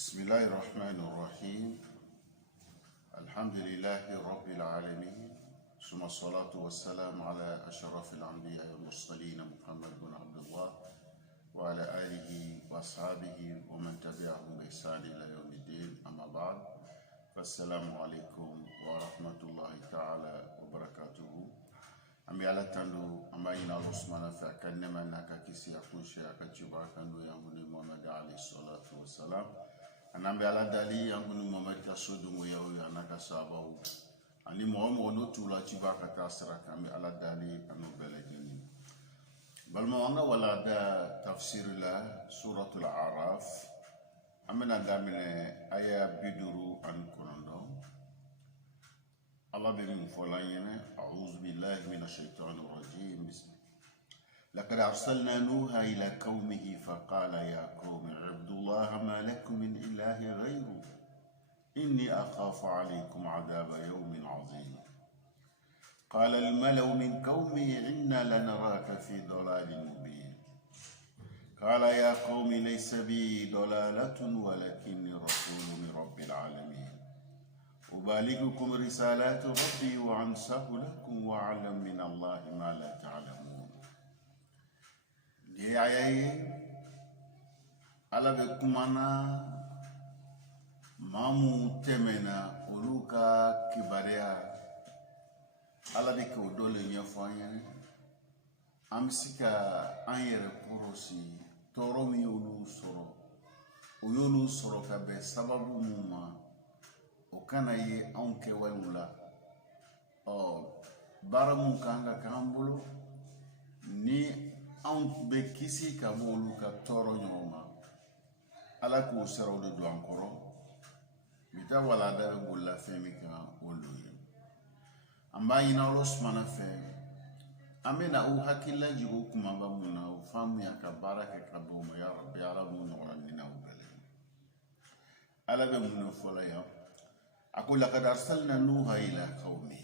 بسم الله الرحمن الرحيم. الحمد لله رب العالمين، ثم الصلاة والسلام على أشرف الأنبياء والمرسلين محمد بن عبد الله وعلى آله وأصحابه ومن تبعهم بإحسان إلى يوم الدين. أما بعد، فالسلام عليكم ورحمة الله تعالى وبركاته. Ambi ala tando amba ina Osman fa kanema naka kisi akushe akachuba kando ya muni Muhammad alayhi salatu wassalam. Anambi ala dali yanguni Muhammad kasudu moyawi anaka sabahu. Ani Muhammad no tula chiba kata saraka ambi ala dali anu belegini. Balma wanga wala da tafsir la suratul A'raf. Amena damine aya biduru an kunondo. الله بمن فلان أعوذ بالله من الشيطان الرجيم. بسم لقد أرسلنا نوحا إلى قومه فقال يا قوم اعبدوا الله ما لكم من إله غيره إني أخاف عليكم عذاب يوم عظيم. قال الملأ من قومه إنا لنراك في ضلال مبين. قال يا قوم ليس بي ضلالة ولكني رسول من رب العالمين أبلغكم رسالات ربي وأنصح لكم وأعلم من الله ما لا تعلمون. دي آية على بكمانا مامو تمنا أولوكا كباريا على بكو دولي نيفوانيا أمسكا أنير كوروسي تورومي يولو سورو كبه سبب موما okana ye anke wala baramu kanga kambulu ni an be kisi ka bolu ka toro nyoma ala ko sero de do ankoro bita wala da bolla femi ka wolu amba ina Osman fe amena u hakilla jigo kuma ba muna u famu ya ka baraka ka do mo ya rabbi ala mu no nina u bele ala be mun fola ya. أقول لقد أرسلنا نوحا إلى قومه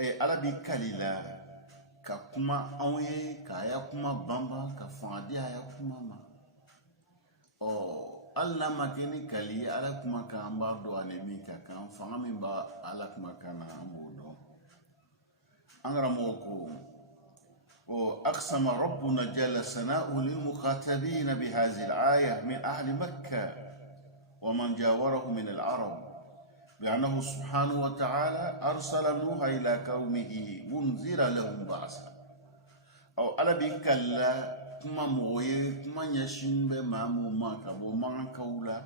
أي على بكاليلا ككما أوي كايا كما بامبا كفادي أيا كما ما الله ما كني كالي على كما كان باردو أنمي كان فامي با على كما كان أمودو أنغرموكو أقسم ربنا جل ثناؤه للمخاطبين بهذه الآية من أهل مكة ومن جاوره من العرب بأنه سبحانه وتعالى أرسل نوحا إلى قومه منذرا لهم بأسا أو على بكلا كما مويه كما يشين بمامو ما كبو ما كولا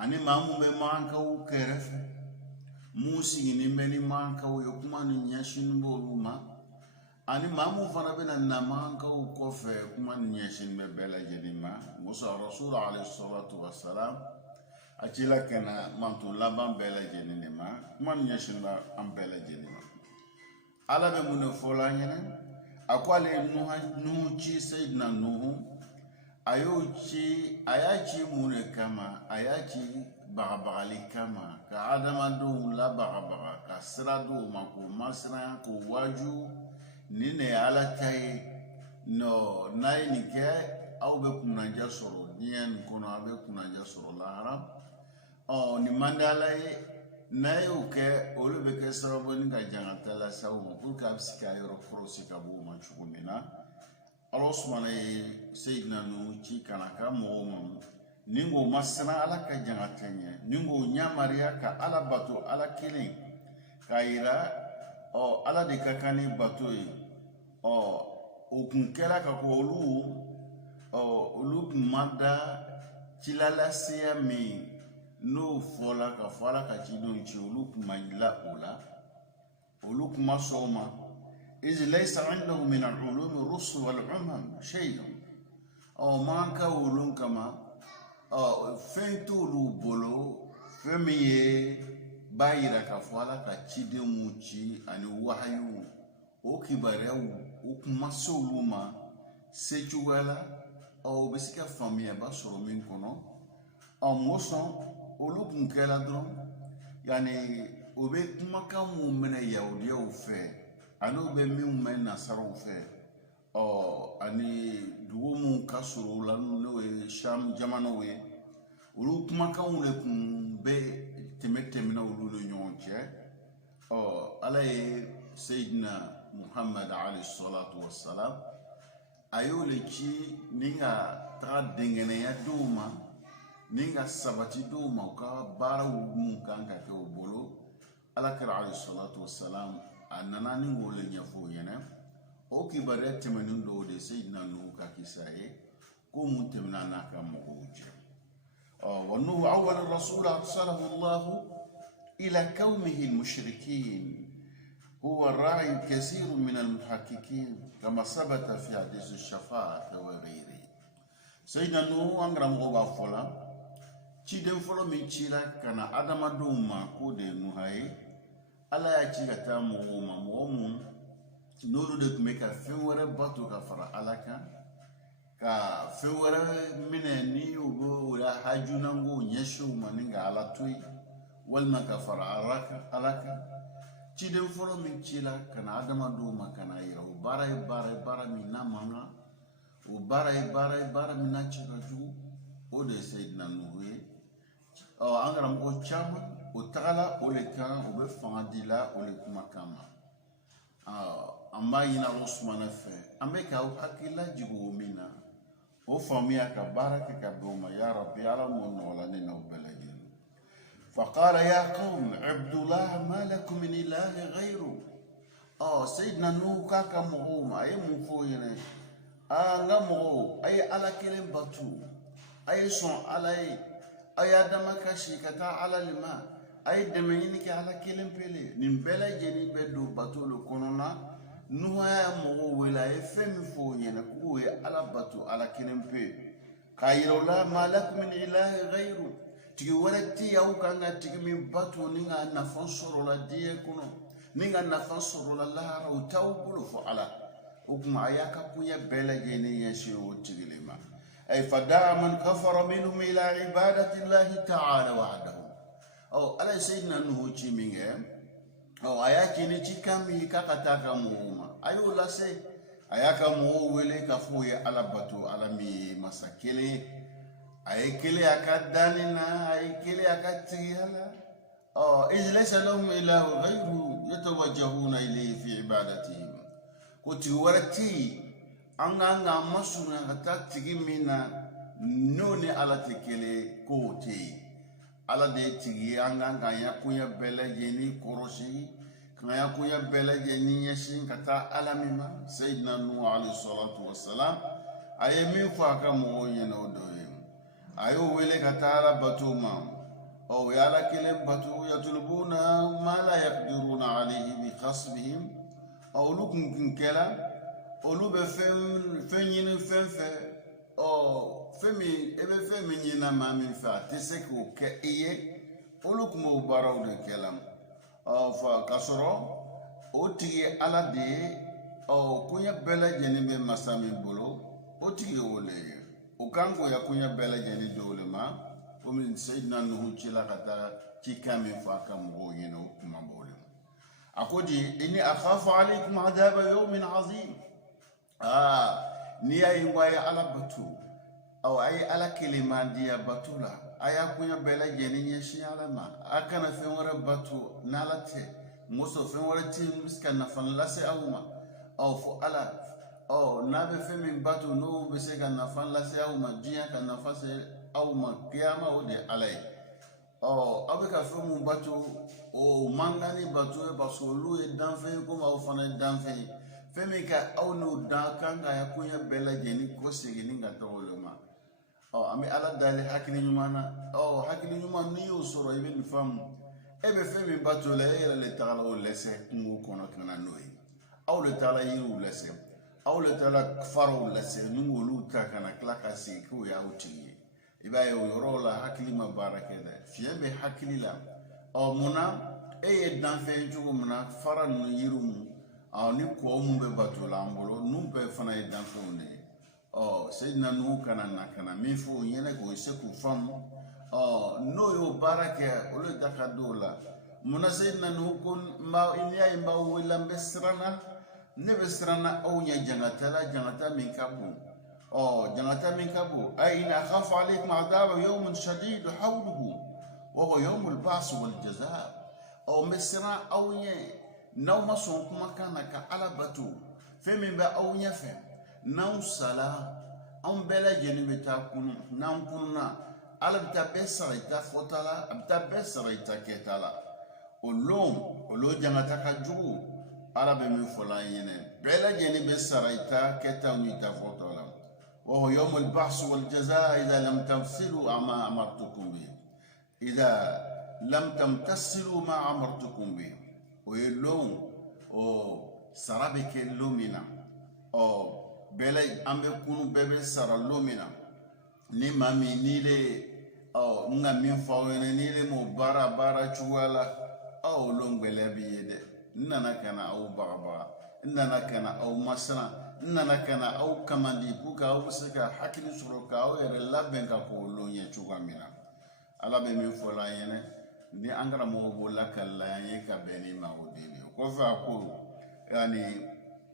أني مامو بما كو كرف موسي نمني ما كو يكما نيشين بولوما أني مامو فنبنا نما كو كوفي كما نيشين ببلا جديما موسى الرسول عليه الصلاة والسلام Achila kena mantu laban bela jenema man nyeshinda ambela jenema ala be mun fola nyene akwale nuchi sayyidina nuhu ayachi mun kama ayachi bagabagali kama ka adama do la bagabaga ka sirado mako masra ko waju nine ala tay no nayi ke au be kunanja soro nyen kono abe kunanja soro la haram ni mandala ye nayo ke olu be ke sarabo ni ka jangata la sawu pour ka bisika yoro krosi ka bo ma chugumina Osman ye sayyidina nu ci kana ka mo ningo masana ala ka jangata nya ningo nyamaria ka ala bato ala kili kaira ala de ka kani bato yi okunkela ka ko olu manda cilala siya mi no fola ka ci don ci olu kuma ila ola olu kuma soma iz laysa indahu min al-ulum ar-rusul wal-umam shay'un man ka ulun kama fentulu bolo femiye bayira ka fola ka ci de mu ci ani wahyu o kibarewu o kuma soluma sejuwala bisika famille ba soro min kono moson olukun kɛla dɔrɔn yani o bɛ kumakan mun mɛnɛ yahudiyaw fɛ ani o bɛ min mɛn nasaraw fɛ ani dugu mun ka surun o la n'o ye Sham jamanaw ye olu kumakanw le kun bɛ tɛmɛna olu ni ɲɔgɔn cɛ ala ye Seydina Muhammad alayhi salatu wassalam a y'o le ci ni ka taga dengɛnɛya dɔw ma ni ka sabati dɔw ma u ka baaraw mun kan ka kɛ u bolo alakira alayhi salatu wassalam a nana ni o le ɲɛfɔ o ɲɛna o kibaruya tɛmɛnen dɔw de Seydina Nuhu ka kisa ye ko mun tɛmɛna n'a ka mɔgɔw cɛ ونوح أول رسول أرسله الله إلى قومه المشركين هو الراعي الكثير من المحققين كما ثبت في حديث الشفاعة وغيره سيدنا نوح أنغرام غوبا فولا تشيدن فولو من تشيلا كان آدم دوما كود نوحاي ألا يتشيلا تامو مامو نورو دك ميكا فيورا باتو كفر ألاكا ka fɛn wɛrɛ minɛ ni u b'o la hajunanko ɲɛsin u ma ni ka ala to yen walima ka fara ala kan ciden fɔlɔ min ci la ka na adamadenw ma ka na yira o baara ye baara min n'a man kan o baara ye baara min n'a cɛ ka jugu o de ye Seydina Nuhu ye an karamɔgɔ caman o tagala o le kan o bɛ fanga di la o le kumakan ma an b'a ɲini Alahu subahana fɛ an bɛ k'aw hakilila jigin o min na o faamuya ka baara kɛ ka bɛn o ma ya Rabbi ala m'o nɔgɔya ne n'aw bɛɛ lajɛlen faqala ya qawm ibudullah ma lakum min ilahin ghayru Seydina Nuhu k'a ka mɔgɔw ma a ye mun fɔ o ɲɛna n ka mɔgɔw a ye ala kelen batu a ye sɔn ala ye a y'a dama kasi ka taa ala le ma a ye dɛmɛ ɲini kɛ ala kelen pele nin bɛɛ lajɛlen bɛ don bato le kɔnɔna Nuhu ya mɔgɔw wele a ye fɛn min fɔ o ɲɛna k'o ye ala bato ala kelen pe k'a yira o la ma lakum min ilahin ghayru tigi wɛrɛ tɛ yen aw kan ka tigi min bato ni ka nafa sɔrɔ la diɲɛ kɔnɔ ni ka nafa sɔrɔ la lahara o t'aw bolo fɔ ala o kuma a y'a ka koɲɛ bɛɛ lajɛlen ɲɛsin o tigi le ma fada'a man kafara minhum ila ibadati llahi ta'ala wahdahu ala ye Seydina Nuhu ci min kɛ a y'a ci ni cikan min k'a ka taa ka mɔgɔw ma a y'o lase a y'a ka mɔgɔw wele k'a fɔ o ye ala bato ala min ye masa kelen a ye kelen a ka danni na a ye kelen a ka tigiya la idh laysa lahum ilahun ghayruhu yatawajjahuna ilayhi fi ibadatihim ko tigi wɛrɛ tɛ yen an kan ka masurunya ka taa tigi min na n'o ni ala tɛ kelen ko o tɛ yen ala de ye tigi ye an kan k'an ya koɲɛ bɛɛ lajɛlen kɔrɔsi k'an ya koɲɛ bɛɛ lajɛlen ɲɛsin ka taa ala min ma Seydina Nuhu alayhi salatu wassalam a ye min fɔ a ka mɔgɔw ɲɛna o dɔ ye a y'o wele ka taa ala bato ma o ye ala kelen bato yatlubuna ma la yaqdiruna alayhi bi kasbihim olu kun kɛla olu bɛ fɛn ɲini fɛn fɛ fɛn min e bɛ fɛn min ɲini maa min fɛ a tɛ se k'o kɛ i ye olu kun b'o baaraw de kɛla k'a sɔrɔ o tigi ye ala de ye koɲɛ bɛɛ lajɛlen bɛ masa min bolo o tigi ye o le ye o kan k'o ya koɲɛ bɛɛ lajɛlen di o le ma komi Seydina Nuhu cila ka taa cikan min fɔ a ka mɔgɔw ɲɛna o kuma b'o le ma a ko di inni akhafu alaykum adhaba yawmin azim n'i y'a ye ko a ye ala batu a ye ala kelenmadiya batu la a y'a koɲɛ bɛɛ lajɛlen ɲɛsin ala ma a kana fɛn wɛrɛ batu n'ala tɛ muso fɛn wɛrɛ tɛ yen bɛ ka nafa lase aw ma fɔ ala n'a bɛ fɛn min batu n'o bɛ se ka nafa lase aw ma diɲɛ ka nafa se aw ma kiyama o de ye ala ye aw bɛ ka fɛn mun batu o man kan ni batu ye parce que olu ye danfɛn ye komi aw fana ye danfɛn ye fɛn min ka aw n'o dan kan ka koɲɛ bɛɛ lajɛlen ko segin ka taga o ma an bɛ ala dali hakili ɲuman na hakili ɲuman n'i y'o sɔrɔ i bɛ nin faamu e bɛ fɛn min bato la e yɛrɛ le tagala o lɛsɛ kungo kɔnɔ ka na n'o ye aw le taala yiriw lɛsɛ aw le taala faraw lɛsɛ ni olu ta ka na tila ka sigi k'o y'aw tigi ye i b'a ye o yɔrɔ la hakili ma baara kɛ dɛ fiɲɛ bɛ hakili la munna e ye danfɛn cogo min na fara ninnu yiriw ni kɔ mun bɛ bato la an bolo ninnu bɛɛ fana ye danfɛnw de ye Seydina Nuhu kana min fɔ o ɲɛna k'o se k'u faamu n'o y'o baara kɛ olu da ka don o la munna Seydina Nuhu ko n'i y'a ye n b'aw wele n bɛ siranna ne bɛ siranna aw ɲɛ jangata min ka bon جنتا من كبو أي إن أخاف عليكم عذاب يوم شديد حوله وهو يوم البعث والجزاء مسرا أو نوم صنكما كان كعلى بتو فمن با أو يفهم نو صلاة بلا جنبتا كن نو كنا على بتبسر يتفوتلا بتبسر يتكتلا ولو جنتا كجو على بمفلا بلا جنبسر يتكتا ويتفوتلا وهو يوم البعث والجزاء إذا لم تمثلوا ما أمرتكم به إذا لم تمتثلوا ما أمرتكم به ويلون سرابك اللومنا بلا أمبكونوا ببل سر اللومنا نما منيلي نمين فاوين نيلي مبارا بارا چوالا لون بلا بيده ننا كان بغبغا ننا كان مسنا nana kana au kamandi buka au sika hakili suroka au rela benka ko lonye chugamina ala be mi fola yene ni angara mo bola kala yene ka beni ma odini ko fa ko yani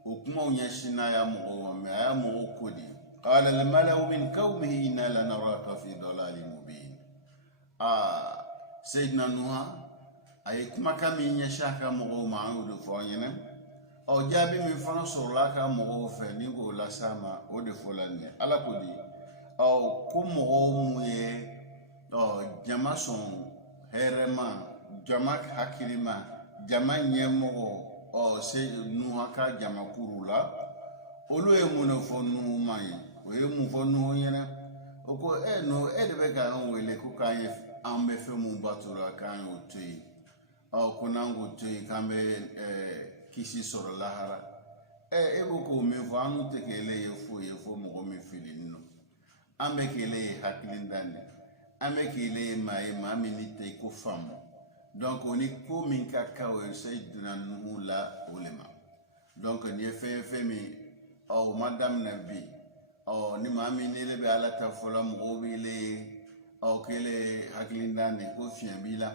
ukuma unyeshina ya mo me ya mo kodi qala al malau min qaumihi inna lanaraka fi dalalin mubin sayyidina nuha ay kuma kami nyeshaka mo ma'udu fo yene jaabi min fana sɔrɔla ka mɔgɔw fɛ ni k'o las'a ma o de fɔla nin ye ala ko di ko mɔgɔw mun ye jama sɔn hɛrɛma jama hakilima jama ɲɛmɔgɔ se nuha ka jamakuru la olu ye mun de fɔ nuhu ma ye o ye mun fɔ nuhu ɲɛna o ko no e de bɛ k'an wele ko k'an ye an bɛ fɛn mun bato la k'an y'o to yen ko n'an k'o to yen k'an bɛ kisi sɔrɔ lahara e ko k'o min fɔ an tɛ k'ele ye foyi ye fo mɔgɔ min filinin no an bɛ k'ele ye hakilintan de an bɛ k'ele ye maa min ni tɛ ko faamu donc o ni ko min ka kan o ye Sayyidina Nuhu la o le ma donc nin ye fɛn min o ma daminɛ bi ni maa min n'ele bɛ ala ta fɔla mɔgɔw b'ele ye k'ele ye hakilintan de ko fiɲɛ b'i la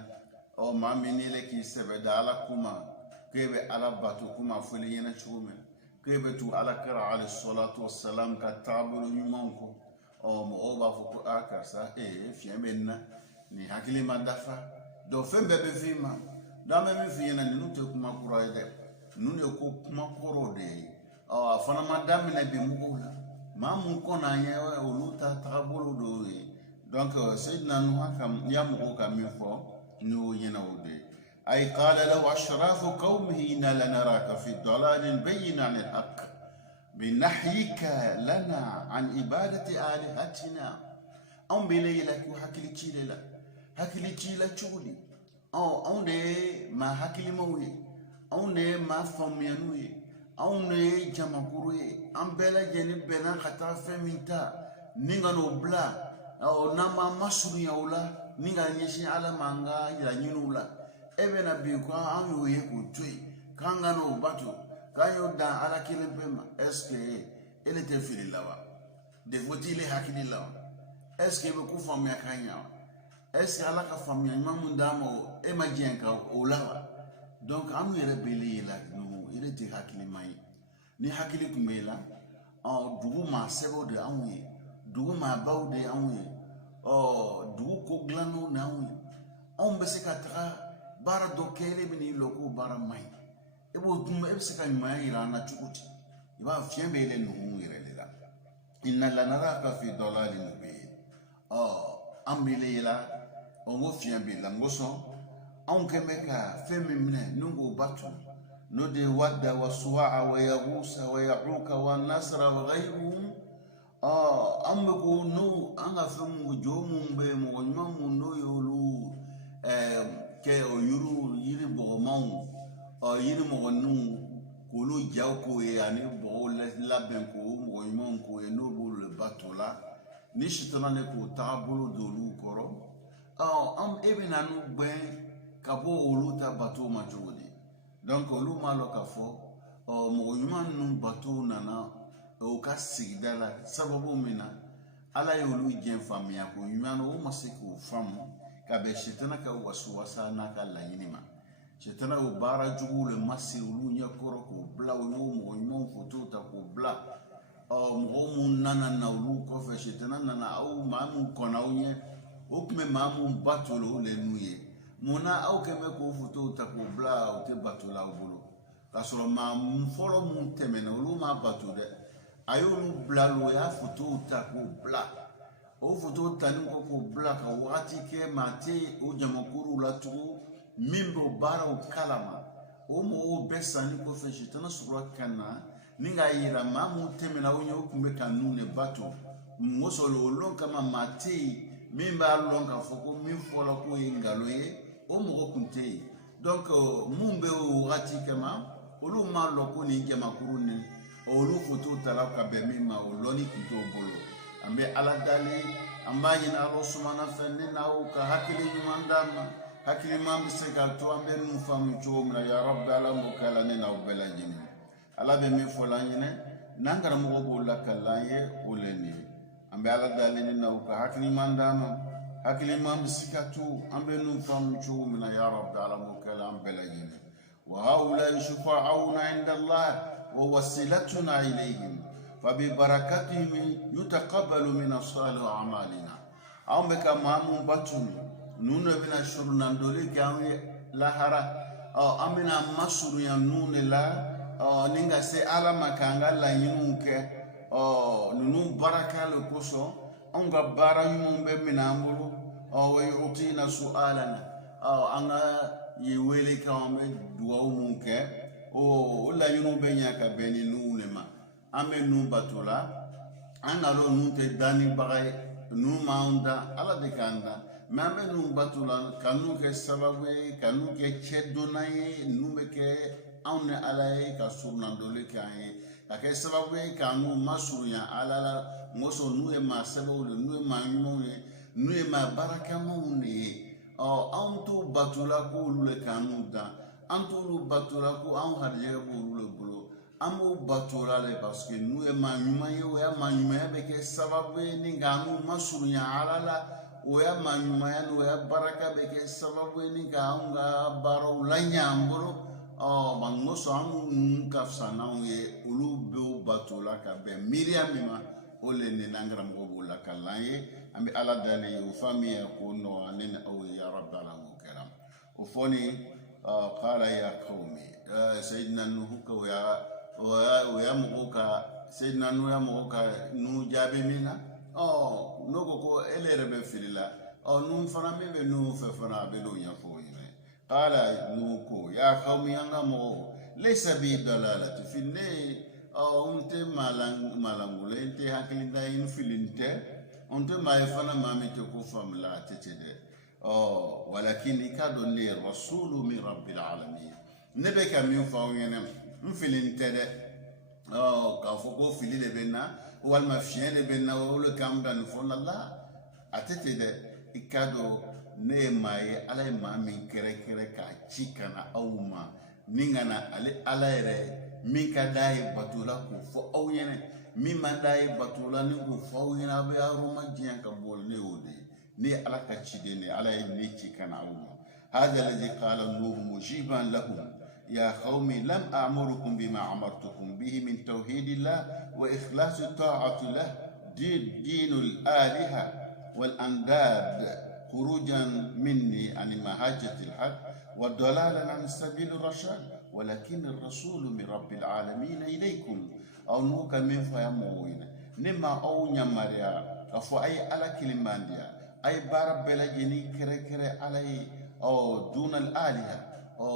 maa min n'ele k'i sɛbɛ da ala kuma kebe ala bato kuma foli yana chume kebe tu ala kara alayhi salatu wassalam ka taabolo ɲuman ko mɔgɔw b'a fɔ ko karisa fiɲɛ bɛ nin na ni hakili ma dafa donc fɛn bɛɛ bɛ f'i ma donc an bɛ min f'i ɲɛna ninnu tɛ kuma kura ye dɛ ninnu de ko kuma kɔrɔw de ye a fana ma daminɛ bi mɔgɔw la maa mun kɔnna ye olu ta taabolo dɔw ye donc Sayyidina Nuhu ya mɔgɔw ka min fɔ ni o ɲɛna o de ye أي قال له أشراف قومه إنا لنراك في ضلال بين عن الحق بنحيك لنا عن عبادة آلهتنا أم بليلك وحكي تشيلا حكي تشيلا تشولي أو ده ما حكي موي أو ده ما فهمينوي أو ده جماكوي أم بلا جنب بنا خطر فميتا نيغانو بلا أو نما مسؤول يولا نيغاني شيء على مانغا يلانينولا ebe na bi ko an yo ye ko toy kanga no bato kanyo dan ala kelen pema est-ce que ele te fili lawa de fotile hakili lawa est-ce que be ku famia kanya est-ce ala ka famia mamu ndamo e ma jenka o lawa donc am yere bele la no ele te hakili mai ni hakili kumela dugu ma sebo de anwe dugu ma bawde anwe dugu ko glano na anwe on be se ka tra bara do kele bini loko bara mai ebo dum se ka mai irana chukuti iba fiembe ile nuhu irele la inna lanaraka fi dalalin mubin ambile ila ongo fiembe la ngoso on kemeka femimne nungo batu no de wadda wa su'a wa yagusa wa ya'uka wa nasra wa ghayruhum amko no anga femu jomu be mo nymamu no yolu ke o yiri bogomanw yiri mɔgɔ ninnu k'olu jaw k'o ye ani mɔgɔw labɛn k'o mɔgɔ ɲumanw k'o ye n'o b'olu bato la ni sitana ne k'o taabolo d'olu kɔrɔ e bɛ na n'u gbɛn ka bɔ olu ta bato ma cogo di donc olu m'a lɔn k'a fɔ mɔgɔ ɲuman ninnu bato nana o ka sigida la sababu min na ala ye olu jɛn faamuya ko ɲuman na o ma se k'o faamu ka bɛn sitana ka wasuwasa n'a ka laɲini ma sitana o baara jugu le ma se olu ɲɛkɔrɔ k'o bila o y'o mɔgɔ ɲumanw foto ta k'o bila mɔgɔ mun nana na olu kɔfɛ sitana nana aw maa mun kɔnna aw ɲɛ o tun bɛ maa mun bato la o le n'u ye mun na aw kɛn bɛ k'o fotow ta k'o bila o tɛ bato la aw bolo k'a sɔrɔ maa fɔlɔ mun tɛmɛna olu ma bato dɛ a y'olu bila o y'a fotow ta k'o bila o fotow tali kɔ k'o bila ka wagati kɛ maa tɛ o jamakuluw la tugun min bɛ o baaraw kalama o mɔgɔw bɛɛ sanni kɔfɛ sitana sɔrɔla ka na ni k'a yira maa mun tɛmɛna o ɲɛ o tun bɛ ka n'u de bato mɔsɔlɔ o lɔn kama maa tɛ yen min b'a lɔn k'a fɔ ko min fɔra k'o ye nkalon ye o mɔgɔ tun tɛ yen donc mun bɛ o wagati kama olu m'a lɔn ko nin jamakulu nin olu fotow tala ka bɛn min ma o lɔnni tun t'o bolo an bɛ ala dali an b'a ɲini ala sumana fɛ ne n'aw ka hakili ɲuman d'a ma hakili ɲuman bɛ se k'a to an bɛ ninnu faamu cogo min na ya rabbi ala m'o kɛ ala ne n'aw bɛɛ lajɛlen ala bɛ min fɔ la an ɲinɛ n'an karamɔgɔ b'o lakali an ye o le nin ye an bɛ ala dali ne n'aw ka hakili ɲuman d'a ma hakili ɲuman bɛ se ka to an bɛ ninnu faamu cogo min na ya rabbi ala m'o kɛ an bɛɛ lajɛlen wa haula'i shufa'auna 'inda Allah ووسيلتنا إليهم فببركتهم يتقبل من الصالح أعمالنا أو بك مامون باتون نون بنا شرنا دولي كاوي لهرا أو أمنا مسور ينون لا نينغا سي على مكانغا لا ينونك نون بركة لكوسو أنغا بارا يمون بمنا أمبرو أو يعطينا سؤالنا أو أنا يويلي كاومي دواو مونك o la yinu bɛ ɲa ka bɛn ni nuw le ma an bɛ nu bato la an na dɔn nu tɛ dannibaga ye nu m'an da ala de k'an da mɛ an bɛ nu bato la ka nu kɛ sababu ye ka nu kɛ cɛ donna ye nu bɛ kɛ anw ni ala ye ka surunadoli kɛ an ye ka kɛ sababu ye k'an nu masurunya ala la mɔsɔn n'u ye maa sɛbɛw le n'u ye maa ɲumanw ye n'u ye maa baarakɛmanw de ye anw t'o bato la k'olu le k'an nu da an t'olu bato la ko anw harijɛgɛ b'olu le bolo an b'o bato la le parce que n'u ye maa ɲuman ye o ya maa ɲumanya bɛ kɛ sababu ye ni ka anw masurunya ala la o ya maa ɲumanya ni o ya baraka bɛ kɛ sababu ye ni ka anw ka baaraw laɲɛ an bolo man mɔsɔn anw ka fisa n'anw ye olu b'o bato la ka bɛn miiriya min ma o le ni n'an karamɔgɔ b'o la ka lan ye an bɛ ala dalen ye o fa min ye k'o nɔgɔya ne ni aw ye ya rabbi ala m'o kɛra o fɔ ni قال يا قومي سيدنا نوح ويا مغوكا سيدنا نوح يا مغوكا نو جابي منا نوكو كو إلي فيلا نو فنا مي نو فنا بلو يفوي قال نوكو يا قومي أنا مغو ليس بي دلالة في الني أنت مالانغول أنت هكذا داين في الانت أنت ما يفنا ما متكو فملا تتدي ولكن يكادوا لي رسول من رب العالمين نبيك من فاوينا مفلين تدا كافوكو فيلي لبنا والمفشين لبنا ولا كام دان فون الله أتتدا يكادوا نيماي على ما من كره كاتشيكنا أو ما نيجانا على يره من كداي بطولا كوفو أو ينه مما داي بطولا نكوفو أو ينه بياروما جيان كبول نيودي ني على كتشيدني على نيتي كان عوما هذا الذي قال النوح مجيبا لهم يا قوم لم أأمركم بما أمرتكم به من توحيد الله وإخلاص الطاعة له دين الآلهة والأنداد خروجا مني عن مهاجة الحق والضلال عن سبيل الرشاد ولكن الرسول من رب العالمين إليكم أو نوك من فيموين نما أو نماريا أفو أي على كلمان ديا أي بارب بلجني كره علي أو دون الآلهة أو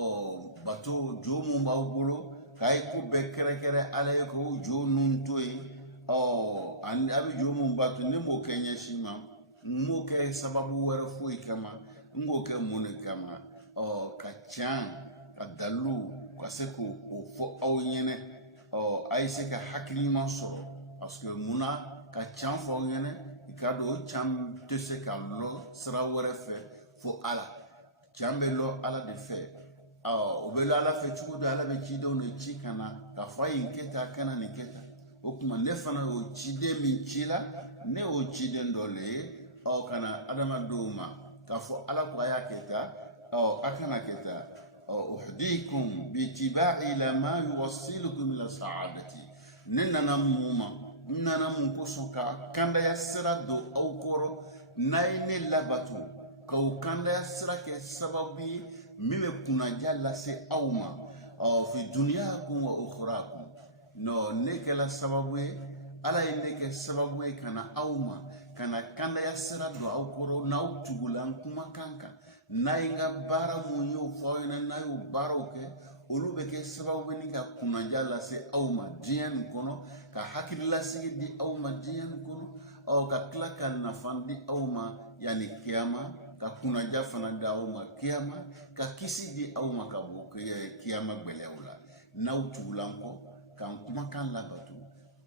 باتو جومو ماوبولو كاي كوبه كره علي كو جو نونتوي أو أن أبي جومو باتو نمو كينيا شيما مو كي سببو ورفوي كما مو كي موني كما أو كاتشان كدالو كاسكو وفو أو ينه أو أي سكا حكري مانسورو أسكو مونا كاتشان فو ينه kado cham te se ka lo sra wore fe fo ala chambe lo ala de fe o be ala fe chugo do ala be chido no chikana ka fa inketa kana niketa o kuma ne fana o chide min chila ne o chide ndole o kana adama duma ka fo ala ko ayaketa o akana keta uhdikum bi tiba'i la ma yuwassilukum ila sa'adati nena namuma nana mun kosɔn ka kandaya sira don aw kɔrɔ n'a ye ne labato k'aw kandaya sira kɛ sababu ye min bɛ kunnaja lase aw ma fi duniyakum wa ukhrakum ne kɛla sababu ye ala ye ne kɛ sababu ye ka na aw ma ka na kandaya sira don aw kɔrɔ n'aw tugula n kumakan kan n'a ye n ka baara mun y'o fɔ aw ɲɛna n'a y'o baaraw kɛ olu bɛ kɛ sababu ni ka kunnaja lase aw ma diɲɛ nin kɔnɔ ka hakililasigi di aw ma diɲɛ nin kɔnɔ ka tila ka nafa di aw ma yani kiyama ka kunnaja fana di aw ma kiyama ka kisi di aw ma ka bɔ kiyama gbɛlɛyaw la n'aw tugula n kɔ k'an kumakan labato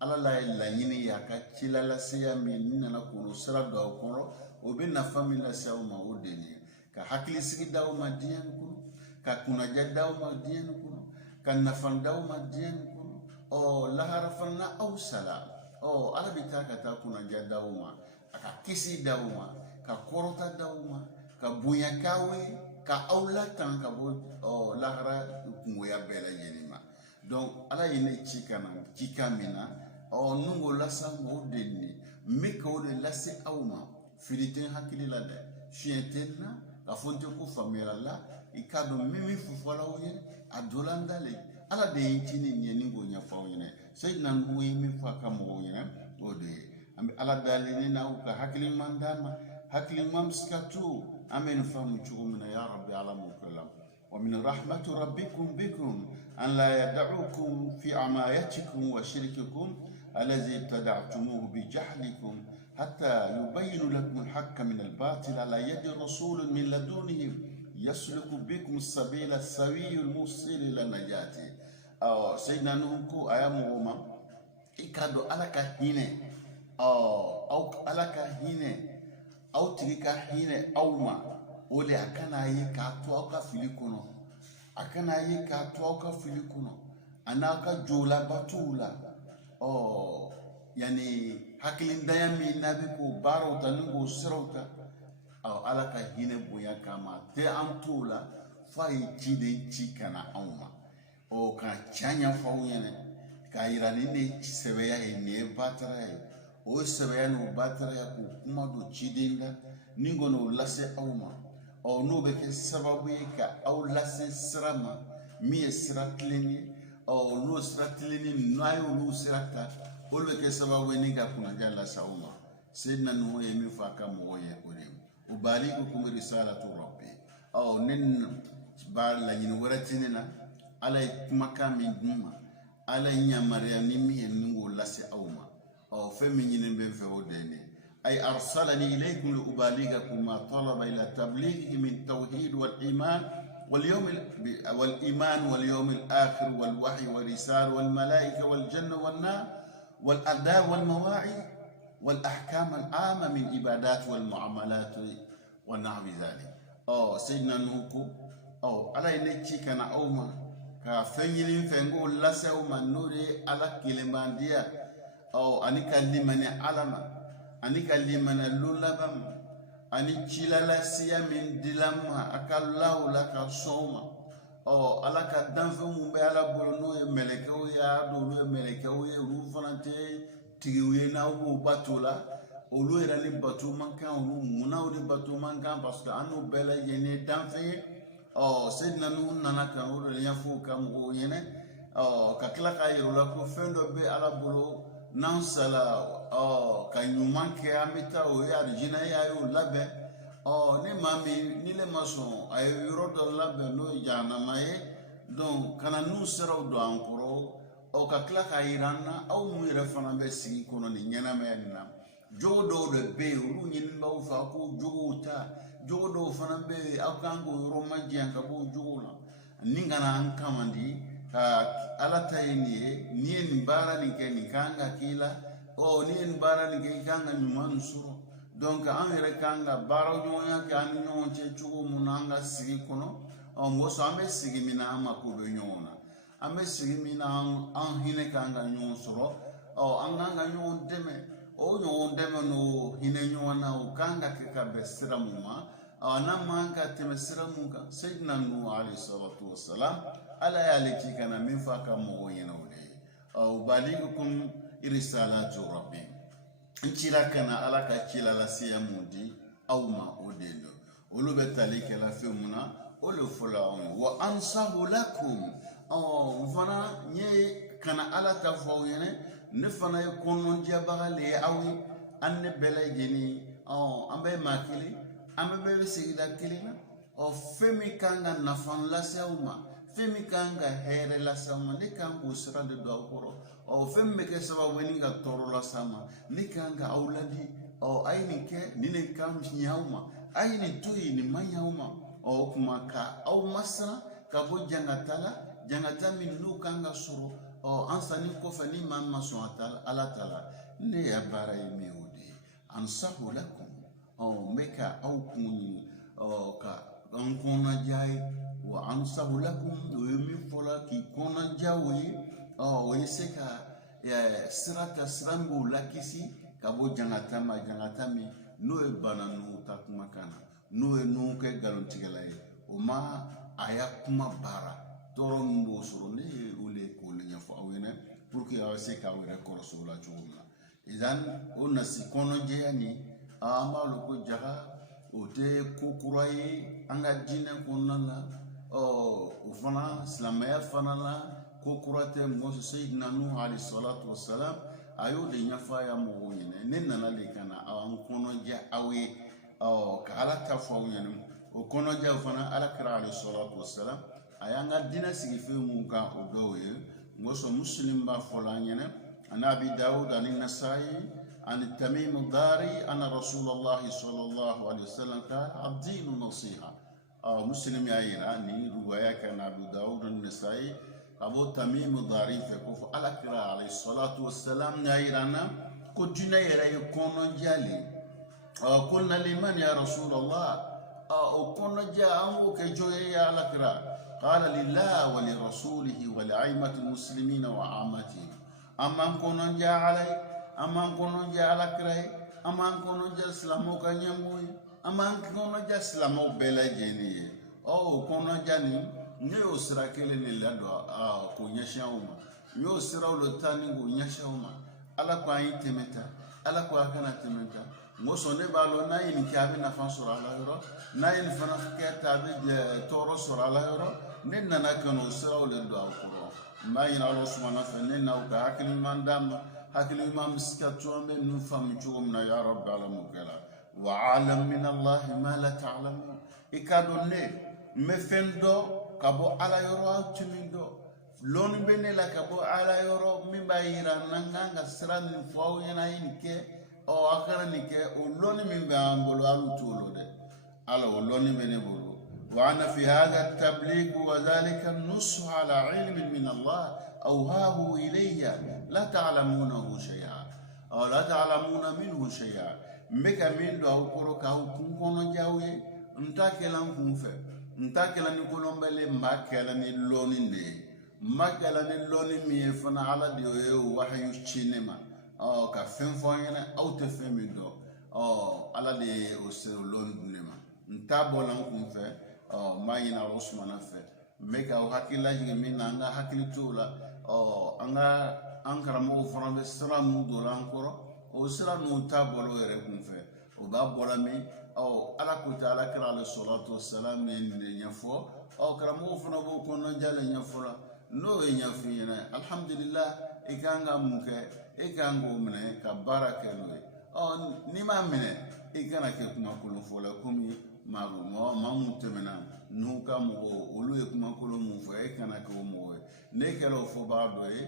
ala la ye laɲini y'a ka cila laseya min ni nana k'o sira don aw kɔrɔ o bɛ nafa min lase aw ma o de ye ka hakilisigi di aw ma diɲɛ nin kɔnɔ ka kunnaja di aw ma diɲɛ nin kɔnɔ ka nafa di aw ma diɲɛ nin kɔnɔ lahara fana aw sala ala bɛ taa ka taa kunnaja di aw ma a ka kisi di aw ma ka kɔrɔta di aw ma ka bonya k'aw ye ka aw latan ka bɔ lahara kungoya bɛɛ lajɛlen ma donc ala ye ne ci ka na cikan min na nun k'o lasa o de ye n bɛ k'o de lase aw ma fili tɛ n hakili la dɛ fiɲɛ tɛ n na ka fɔ n tɛ ko faamuyala la i k'a dɔn min fɔfɔla aw ye a dɔla n dalen ala de ye n ci nin ye ni k'o ɲɛfɔ aw ɲɛna Seydina Nuhu ye min fɔ a ka mɔgɔw ɲɛna o de ye an bɛ ala dalen ni n'aw ka hakili ɲuman d'a ma hakili ɲuman bɛ se ka to an bɛ nin faamu cogo min na ya rabbi ala m'o kɛ la wa min rahmatu rabbikum bikum an la yada'ukum fi amayatikum wa shirkikum الذي ابتدعتموه بجهلكم حتى يبين لكم الحق من الباطل على يد رسول من لدنه يسلك بكم السبيل السوي الموصل إلى النجاة سيدنا نوح أيام وما إكادو على كهينة أو على كهينة أو تري كهينة أو ما ولي أكنا يكاتو أو كفيلكونو أكنا يكاتو أو كفيلكونو أنا كجولا بطولا yani hakilindaya min n'a bɛ k'o baaraw ta ni k'o siraw ta ala ka hinɛ bonya kama tɛ an t'o la f'a ye ciden ci ka na anw ma ka can ɲɛfɔ aw ɲɛna k'a yira ni ne sɛbɛya ye nin ye bataraya ye o sɛbɛya n'o bataraya k'o kuma don ciden da ni kɔni o lase aw ma n'o bɛ kɛ sababu ye ka aw lase sira ma min ye sira tilen ye n'o sira tilenni n'a ye olu sira ta olu bɛ kɛ sababu ye ni ka kunnaja lase aw ma Seydina Nuhu ye min fɔ a ka mɔgɔw ye o de ye ubaligukum risalatu rabbi ne ba laɲini wɛrɛ tɛ ne na ala ye kumakan min d'u ma ala ye yamaruya ni min ye ni k'o lase aw ma fɛn min ɲini bɛ n fɛ o de ye ne ay arsalani ilaykum li ubaligakum ma talaba ila tablighi min tawhid wal iman والإيمان واليوم الآخر والوحي والرسالة والملائكة والجنة والنار والأداء والمواعظ والأحكام العامة من عبادات والمعاملات ونحو ذلك سيدنا نوح على ينتشي كان أوما كفنجلين فنقول لسه أوما نوري على كلمان ديا أني كلمني علما أني كلمني لولبم ani cilala siya min dilama akallahu la ka soma ala ka danfɛn mun bɛ ala bolo n'o ye mɛlɛkɛw ye a dɔw ye mɛlɛkɛw ye olu fana tɛ tigiw ye n'aw b'o bato la olu yɛrɛ ni bato man kan olu munnaw de bato man kan parce que an n'o bɛɛ lajɛlen ye danfɛn ye Seydina Nuhu nana ka o de ɲɛfɔ ka mɔgɔw ɲɛna ka tila k'a yira u la ko fɛn dɔ bɛ ala bolo n'an sala ka ɲuman kɛ an bɛ taa o ye arijinɛ ye a y'o labɛn ni maa min ni ne ma sɔn a ye yɔrɔ dɔ labɛn n'o ye jahanama ye donc kana n'u siraw don an kɔrɔ ka tila k'a yira an na aw mun yɛrɛ fana bɛ sigi kɔnɔ nin ɲɛnamaya nin na jogo dɔw de bɛ yen olu ɲinini b'aw fɛ a k'o jogow ta jogo dɔw fana bɛ yen aw kan k'o yɔrɔ ma janya ka bɔ o jogo la ni kana an kama di ka ala ta ye nin ye n'i ye nin baara nin kɛ nin kan ka k'i la n'i ye nin baara nin kɛ i kan ka ɲuman nin sɔrɔ donc an yɛrɛ kan ka baara ɲɔgɔnya kɛ an ni ɲɔgɔn cɛ cogo mun na an ka sigi kɔnɔ mɔgɔ an bɛ sigi min na an mako bɛ ɲɔgɔn na an bɛ sigi min na an hinɛ kan ka ɲɔgɔn sɔrɔ an kan ka ɲɔgɔn dɛmɛ o ɲɔgɔn dɛmɛ n'o hinɛ ɲɔgɔn na o kan ka kɛ ka bɛn sira mun ma n'a man ka tɛmɛ sira mun kan Seydina Nuhu alayhi salatu wa salam ala y'ale ci ka na min fɔ a ka mɔgɔw ɲɛna o de ye ubaligukum risalatu rabbihim ncila kana ala ka cila la siya mudi awma odelo olu be tali ke la fe muna olu fola on wa ansahu lakum fana nye kana ala ta fo yene ne fana e kono jabaga le awi anne bele jeni ambe makili ambe be sigida kilina femi kanga nafan la sewma femi kanga here la sama ne kanga usra de do akoro femi ke sababu ni ga toro la sama ne kanga auladi aini ke nine kam nyauma aini tuyi ni manyauma kuma ka au masa ka bo jangata min lu kanga suru ansani ko fani mamma subhanahu ala taala ne ya bara yimudi ansahu lakum meka au kuni ka kona jai wa ansahu lakum yumi fola ki kona jawi yeseka ya sirata srambu lakisi ka bo jangata mi no e bananu takuma kana no e no ke galontigalaye o ma aya kuma bara toro mbo soro ne ule ko le nya fo awene pour que awa se ka were ko rasul la chuma idan onna si kono je yani ama lo ko jaga o te ku kurai anga jine ko nana o fana islamaya fana na ko kurate mo sayyidina nuh alayhi salatu wassalam ayo de nya fa ya mo ne nana le kana awan kono je awe ka ala ta fo yene o kono je fana ala kra alayhi salatu wassalam ayanga dina sigi fe mun ka o doye ngoso muslim ba folanyene anabi daud an nasai an tamim dari ana rasulullah sallallahu alaihi wasallam ka ad-din nasiha muslim ya ira ni ruwaya ka nabi daud an nasai abu tamim dari fe ko alakra alayhi salatu wassalam ya irana ko dina yere kono jali qulna liman ya rasulullah o kono ja ango ke joye ya alakra قال لله ولرسوله ولأئمة المسلمين وعامتهم أما كونن جاء علي أما كونن جاء على كره أما كونن جاء سلامو كنيموي أما كونن جاء سلامو بلا جنيه كونن جاني نيو سراكيل للادو كونيشاوما يو سراو لتاني كونيشاوما على كواين تمتا على كواكنا تمتا ngoso ne balo na yin kiabe na fan sura la yoro na yin fana ke tabe toro sura la yoro ne nana kanu sura le do akuro ma yin Allah subhanahu wa ta'ala na ka hakili mandam hakili mam skatu men nu fam chuum na ya rabb alamu kala wa alam min Allah ma la ta'lamu ikado ne me fendo kabo ala yoro timindo lon benela kabo ala yoro mi bayira nanga sran fo yana yin ke akara ni ke oloni min ba ambolo alu tulo de ala oloni mene bolo wa ana fi hadha at-tabligh wa dhalika an-nush ala ilm min Allah awhahu ilayya la ta'lamunahu shay'a aw la ta'lamuna minhu shay'a meka min do akoro ka kun kono jawe ntakela nkunfe ntakela ni kolombele mbakela ni loni de makela ni loni mi fana ala de wahyu chinema ka fɛn fɔ an ɲɛna aw tɛ fɛn min dɔn ala de ye o se o lɔn dun ne ma n t'a bɔla n kun fɛ n b'a ɲini aw sumana fɛ n bɛ ka hakili lajigin min na an ka hakili to o la an karamɔgɔw fana bɛ sira min don an kɔrɔ o sira ninnu t'a bɔla o yɛrɛ kun fɛ o b'a bɔla min ala ko tɛ ala kɛra ale salatu wasalam ye nin de ɲɛfɔ karamɔgɔw fana b'o kɔnɔja le ɲɛfɔ la n'o ye ɲɛfɔ ɲɛna alhamdulillah i kan ka mun kɛ e kan k'o minɛ ka baara kɛ n'o ye n'i m'a minɛ i kana kɛ kumakolon fɔla komi maa mun tɛmɛna n'u ka mɔgɔw olu ye kumakolon mun fɔ e kana kɛ o mɔgɔ ye n'e kɛra o fɔbaga dɔ ye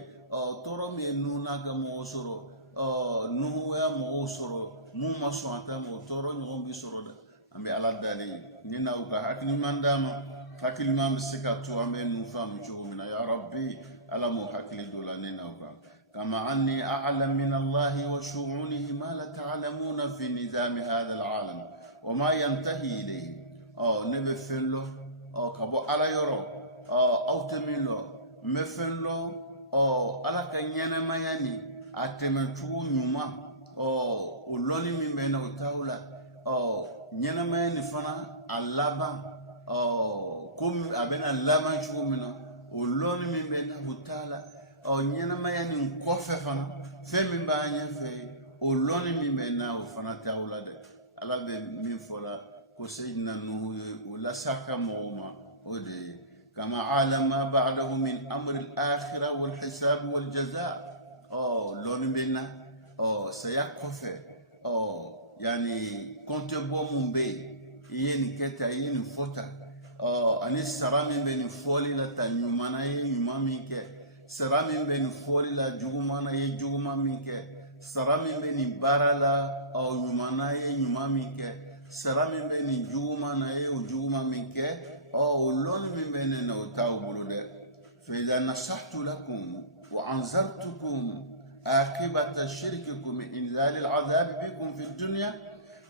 tɔɔrɔ min ye Nuhu n'a ka mɔgɔw sɔrɔ Nuhu y'a mɔgɔw sɔrɔ mun ma sɔn a ta ma o tɔɔrɔ ɲɔgɔn bi sɔrɔ dɛ an bɛ ala dalen ye ni n'aw ka hakiliman d'a ma hakiliman bɛ se ka to an bɛ ninnu faamu cogo min na ya Rabbi ala m'o hakili don la ne n'aw kan كما أني أعلم من الله وشؤونه ما لا تعلمون في نظام هذا العالم وما ينتهي إليه نبي فلو كبو على يورو أو تميلو مفلو على كنيانا ما يعني أتمتو نيوما ولوني من بين وتاولا نيانا ما يعني فنا اللابا كم أبنا اللابا شو منا ولوني من بين وتاولا o ɲɛnama ya nin kɔfɛ fana fɛn min b'a ɲɛfɛ o lɔnni min bɛ n'a o fana t'aw la dɛ ala bɛ min fɔ la ko seyidina nuhu ye o lasa ka mɔgɔw ma o de ye kama alama ba'dahu min amri al-akhirah wal hisab wal jaza lɔnni bɛ na saya kɔfɛ yani kɔntɛbɔ mun bɛ yen i ye nin kɛ tan i ye nin fɔ tan ani sara min bɛ nin fɔli la ta ɲuman na ye ɲuman min kɛ sara min bɛ nin fɔli la juguman na ye juguman min kɛ sara min bɛ nin baara la ɲuman na ye ɲuman min kɛ sara min bɛ nin juguman na ye o juguman min kɛ o lɔnni min bɛ ne na o t'aw bolo dɛ fa idha nasahtu lakum wa anzartukum عاقبة شرككم من إنزال العذاب بكم في الدنيا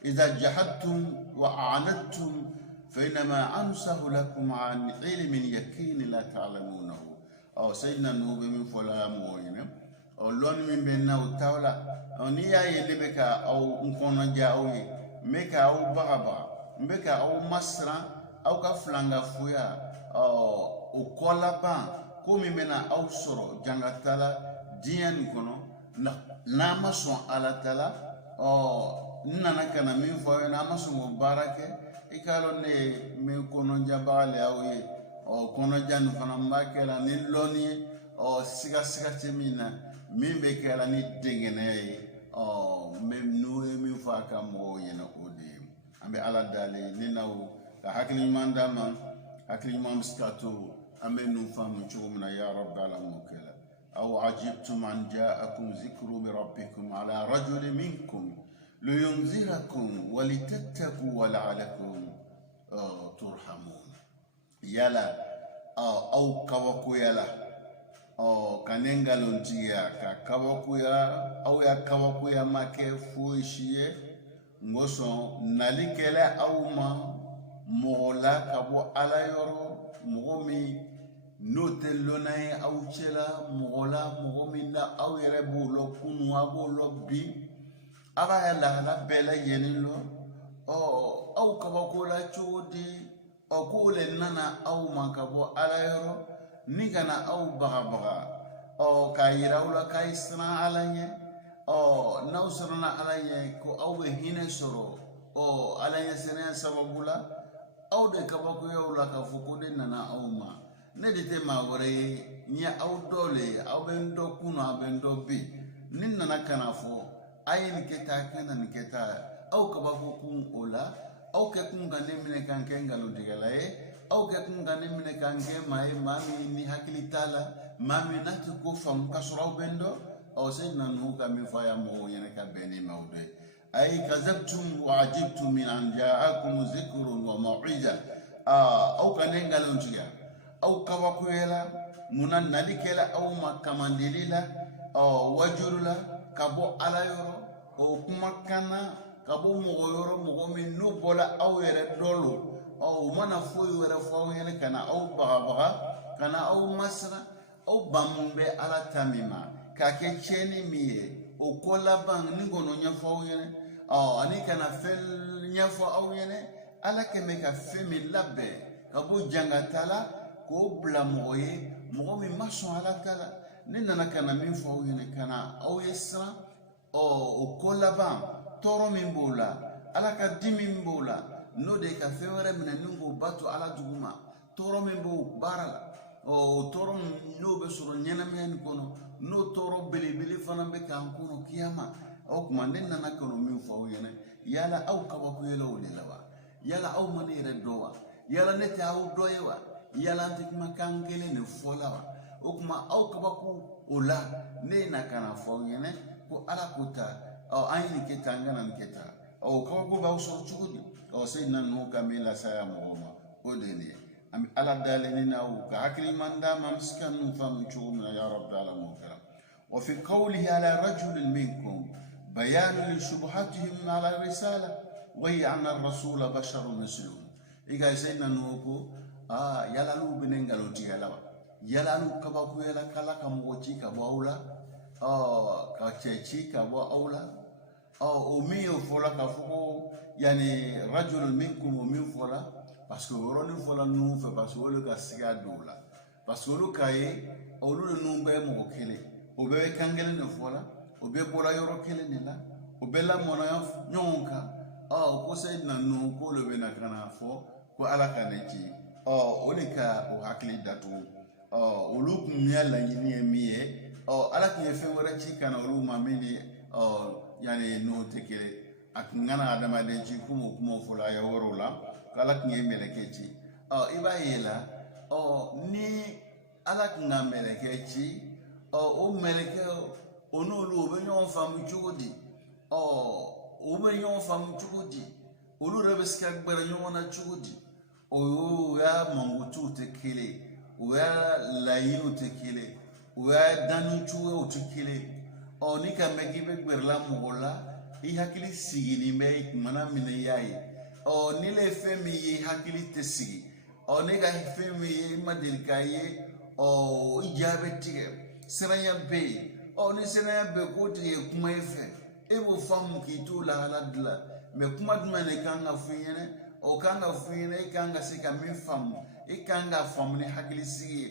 إذا جحدتم وأعنتم فإنما أنصح لكم عن علم يقين لا تعلمونه سيدنا نوح من فلا موين لون من بيننا وتاولا نيا يلبك أو نكون جاوي ميكا أو بغبا ميكا أو مسرا أو كفلانغا فويا أو كولا بان كومي منا أو سورو جانغتالا diɲɛ nin kɔnɔ n'a ma sɔn ala ta la n nana ka na min fɔ aw ye n'a ma sɔn k'o baara kɛ i k'a dɔn ne ye min kɔnɔjabaga le aw ye kɔnɔja nin fana n b'a kɛ la ni lɔnni ye siga tɛ min na min bɛ kɛ la ni dengɛnɛya ye n'o ye min fɔ a ka mɔgɔw ɲɛna o de ye an bɛ ala dalen ne n'aw ka hakili ɲuman d'a ma hakili ɲuman bɛ se ka to an bɛ ninnu faamu cogo min na ya rabbi ala m'o kɛ la أو عجبتم أن جاءكم ذكر من ربكم على رجل منكم لينذركم ولتتقوا ولعلكم ترحمون يلا أو كوكو يلا كننغالون تيا كوكو يا أو يا كوكو يا ما كفوشيه ngoso nalikele أو ما مولا كبو على يورو مغمي n'o tɛ lɔnna ye aw cɛla mɔgɔ la mɔgɔ min na aw yɛrɛ b'o lɔ kunu a b'o lɔ bi a b'a ya lahala bɛɛ lajɛlen lɔ aw kabako la cogo di k'o le nana aw ma ka bɔ ala yɔrɔ ni ka na aw bagabaga k'a yira aw la k'a ye siran ala ɲɛ n'aw siranna ala ɲɛ ko aw bɛ hinɛ sɔrɔ ala ɲɛ siranya sababu la aw de kabakoyaw la k'a fɔ ko de nana aw ma ne de tɛ maa wɛrɛ ye n ye aw dɔ le ye aw bɛ n dɔ kunu aw bɛ n dɔ bi ni nana ka na fɔ a ye nin kɛ tan kɛ na nin kɛ tan aw kabako kun o la aw kɛ kun ka ne minɛ ka n kɛ ngalontigɛla ye aw kɛ kun ka ne minɛ ka n kɛ maa ye maa min ni hakili t'a la maa min n'a tɛ ko faamu ka sɔrɔ aw bɛ n dɔn seyidina nuhu ka min fɔ a y'a mɔgɔw ɲɛna ka bɛn ni maaw dɔ ye ayi kazabtum wa ajibtum min an ja'akum zikrun wa maw'iza aw ka ne ngalontigiya aw kabakoyala muna nali kɛla aw ma kamandeli la wajuru la ka bɔ ala yɔrɔ kumakan na ka bɔ mɔgɔ yɔrɔ mɔgɔ min n'o bɔla aw yɛrɛ dɔ lo u mana foyi wɛrɛ fɔ aw ɲɛna ka na aw bagabaga ka na aw masira aw ban bɛ ala ta min ma k'a kɛ tiɲɛni min ye o ko laban ni kɔnɔ ɲɛfɔ aw ɲɛna ani ka na fɛn ɲɛfɔ aw ɲɛna ala kɛmɛ ka fɛn min labɛn ka bɔ jangata la k'o bila mɔgɔ ye mɔgɔ min ma sɔn ala ta la ne nana ka na min fɔ aw ɲɛna ka na aw ye siran o ko laban tɔɔrɔ min b'o la ala ka dimi min b'o la n'o de ka fɛn wɛrɛ minɛ ni k'o bato ala duguma tɔɔrɔ min b'o baara la o tɔɔrɔ n'o bɛ sɔrɔ ɲɛnamaya nin kɔnɔ n'o tɔɔrɔ belebele fana bɛ k'an kɔnɔ kiyama o tuma ne nana ka min fɔ aw ɲɛna yala aw kabakoyalaw de la wa yala aw ma ne yɛrɛ dɔn wa yala ne tɛ aw dɔ ye wa yala an tɛ kumakan kelen de fɔ la wa o tuma aw kabako o la ne na ka na fɔ aw ɲɛna ko ala ko ta an ye nin kɛ tan an kana nin kɛ tan kabako b'aw sɔrɔ cogo di seyidina nuhu ka min lasaya mɔgɔw ma o de ye nin ye an bɛ ala dalen ni n'aw ka hakili ɲuman d'a ma an bɛ se ka ninnu faamu cogo min na ya rabbi ala m'o kɛra wa fi qawlihi ala rajulin minkum bayanu li shubhatihim ala risala wa hiya anna ar-rasula basharun misluhum i ka seyidina nuhu ko yala alu bɛ ne ngalontigɛ la wa yala alu kabakoyala k'ala ka mɔgɔ ci ka bɔ aw la ka cɛ ci ka bɔ aw la o min y'o fɔ la k'a fɔ ko yani rajulun minkum o min fɔ la parce que o yɔrɔnin fɔla nuhu fɛ parce que olu ka siga don o la parce que olu ka ye olu le nu bɛɛ mɔgɔ kelen o bɛɛ bɛ kan kelen de fɔ la o bɛɛ bɔra yɔrɔ kelen de la o bɛɛ lamɔna ɲɔgɔn kan ko Seydina Nuhu ko le bɛ na ka na fɔ ko Ala ka ne ci o de ka o hakili datugu olu kun y'a laɲini ye min ye Ala tun ye fɛn wɛrɛ ci ka na olu ma min ni yani Nuhu tɛ kelen a kun kana adamaden ci kuma fɔla a ye wɔɔrɔw la ko Ala tun ye mɛlɛkɛ ci i b'a ye la ni Ala tun ka mɛlɛkɛ ci o mɛlɛkɛ o n'olu o bɛ ɲɔgɔn faamu cogo di o bɛ ɲɔgɔn faamu cogo di olu yɛrɛ bɛ se ka gbɛrɛ ɲɔgɔn na cogo di o y'a mangutiw tɛ kelen o y'a laɲiniw tɛ kelen o y'a danni cogoyaw tɛ kelen ni ka mɛn k'i bɛ gbɛrɛla mɔgɔ la i hakili sigilen bɛ kumana min na i y'a ye ni ne ye fɛn min ye i hakili tɛ sigi ne ka fɛn min ye i ma deli k'a ye i ja bɛ tigɛ siranya bɛ yen ni siranya bɛ k'o tigi ye kuma i fɛ e b'o faamu k'i t'o lahala dilan mɛ kuma jumɛn de kan ka fɔ i ɲɛna o kan ka fɔ i ɲɛna i kan ka se ka min faamu i kan ka faamu ni hakili sigi ye